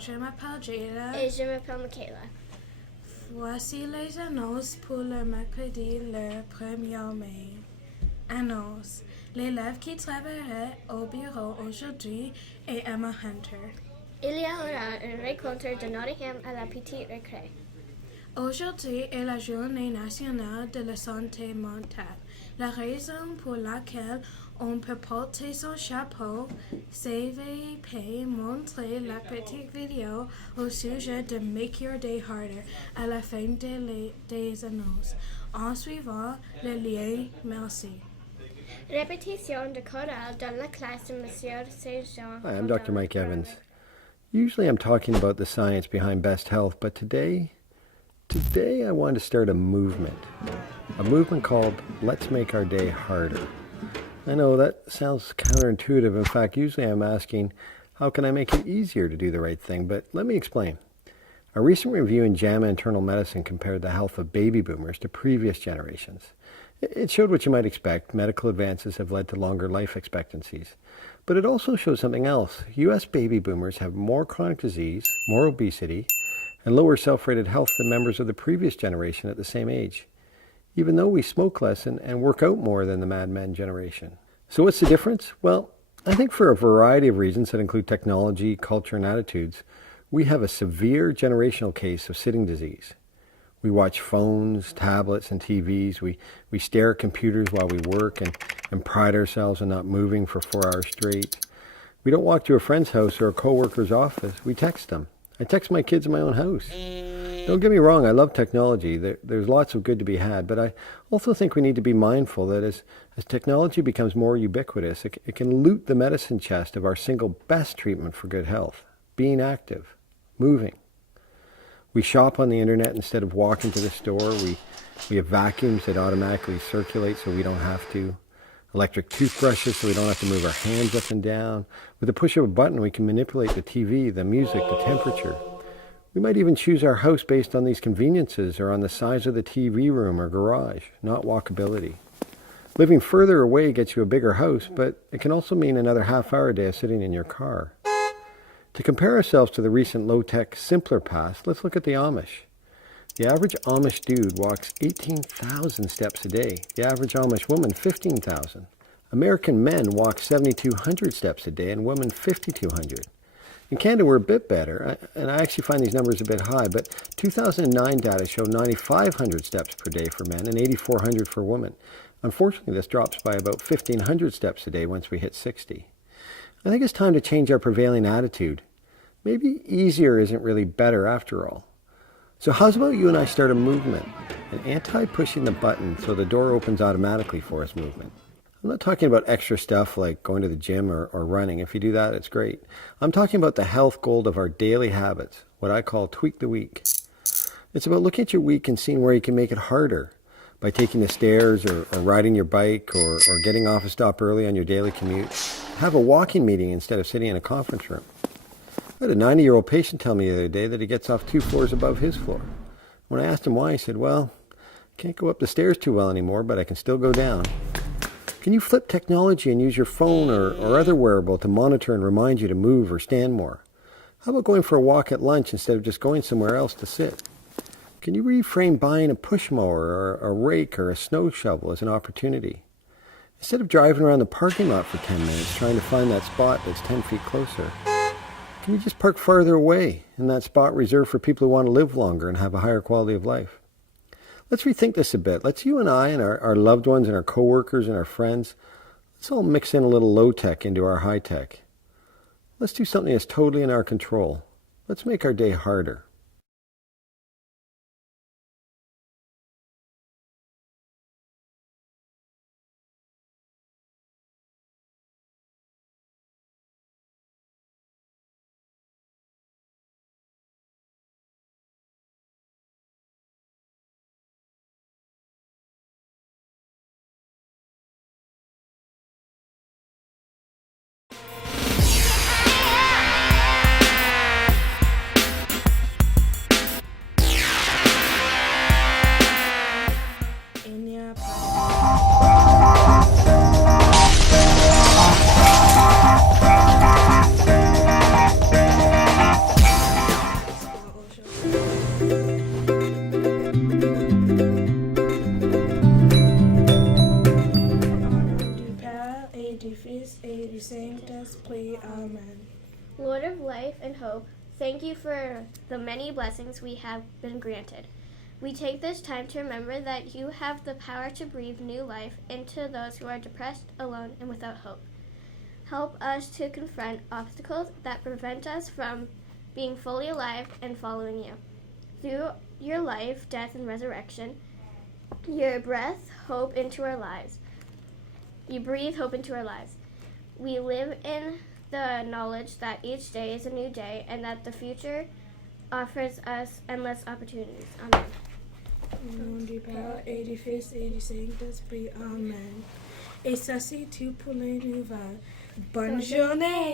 je m'appelle Jada. Et je m'appelle Michaela. Voici les annonces pour le mercredi le 1er mai. Annonce. L'élève qui travaillerait au bureau aujourd'hui est Emma Hunter. Il y aura une rencontre de Nottingham à la petite récré. Aujourd'hui est la journée nationale de la santé mentale. La raison pour laquelle on peut porter son chapeau, CVP montrer la petite vidéo au sujet de Make Your Day Harder à la fin des annonces. En suivant le lien, merci. Répétition de chorale dans la classe de Monsieur Saint-Jean. Hi, I'm Dr. Mike Evans. Usually I'm talking about the science behind best health, but today I want to start a movement called Let's Make Our Day Harder. I know that sounds counterintuitive. In fact, usually I'm asking, how can I make it easier to do the right thing? But let me explain. A recent review in JAMA Internal Medicine compared the health of baby boomers to previous generations. It showed what you might expect. Medical advances have led to longer life expectancies. But it also shows something else. U.S. baby boomers have more chronic disease, more obesity, and lower self-rated health than members of the previous generation at the same age, even though we smoke less and work out more than the Mad Men generation. So what's the difference? Well, I think for a variety of reasons that include technology, culture, and attitudes, we have a severe generational case of sitting disease. We watch phones, tablets, and TVs. We stare at computers while we work and pride ourselves on not moving for 4 hours straight. We don't walk to a friend's house or a coworker's office. We text them. I text my kids in my own house. Don't get me wrong, I love technology. There's lots of good to be had, but I also think we need to be mindful that as technology becomes more ubiquitous, it can loot the medicine chest of our single best treatment for good health, being active, moving. We shop on the internet instead of walking to the store. We have vacuums that automatically circulate so we don't have to. Electric toothbrushes so we don't have to move our hands up and down. With the push of a button, we can manipulate the TV, the music, the temperature. We might even choose our house based on these conveniences or on the size of the TV room or garage, not walkability. Living further away gets you a bigger house, but it can also mean another half-hour day of sitting in your car. To compare ourselves to the recent low-tech, simpler past, let's look at the Amish. The average Amish dude walks 18,000 steps a day. The average Amish woman, 15,000. American men walk 7,200 steps a day and women 5,200. In Canada, we're a bit better, and I actually find these numbers a bit high, but 2009 data show 9,500 steps per day for men and 8,400 for women. Unfortunately, this drops by about 1,500 steps a day once we hit 60. I think it's time to change our prevailing attitude. Maybe easier isn't really better after all. So how's about you and I start a movement, an anti-pushing the button so the door opens automatically for us movement. I'm not talking about extra stuff like going to the gym or running. If you do that, it's great. I'm talking about the health goal of our daily habits, what I call tweak the week. It's about looking at your week and seeing where you can make it harder by taking the stairs or riding your bike or getting off a stop early on your daily commute. Have a walking meeting instead of sitting in a conference room. I had a 90-year-old patient tell me the other day that he gets off 2 floors above his floor. When I asked him why, he said, well, I can't go up the stairs too well anymore, but I can still go down. Can you flip technology and use your phone or other wearable to monitor and remind you to move or stand more? How about going for a walk at lunch instead of just going somewhere else to sit? Can you reframe buying a push mower or a rake or a snow shovel as an opportunity? Instead of driving around the parking lot for 10 minutes trying to find that spot that's 10 feet closer, can you just park farther away in that spot reserved for people who want to live longer and have a higher quality of life? Let's rethink this a bit. Let's you and I and our loved ones and our coworkers and our friends, let's all mix in a little low-tech into our high-tech. Let's do something that's totally in our control. Let's make our day harder. life and hope. Thank you for the many blessings we have been granted. We take this time to remember that you have the power to breathe new life into those who are depressed, alone, and without hope. Help us to confront obstacles that prevent us from being fully alive and following you. Through your life, death, and resurrection, your breath hope into our lives. You breathe hope into our lives. We live in the knowledge that each day is a new day and that the future offers us endless opportunities. Amen. Du Père et du Fils et du Saint-Esprit. Amen. Et ceci tout pour les nouvelles. Bonne journée!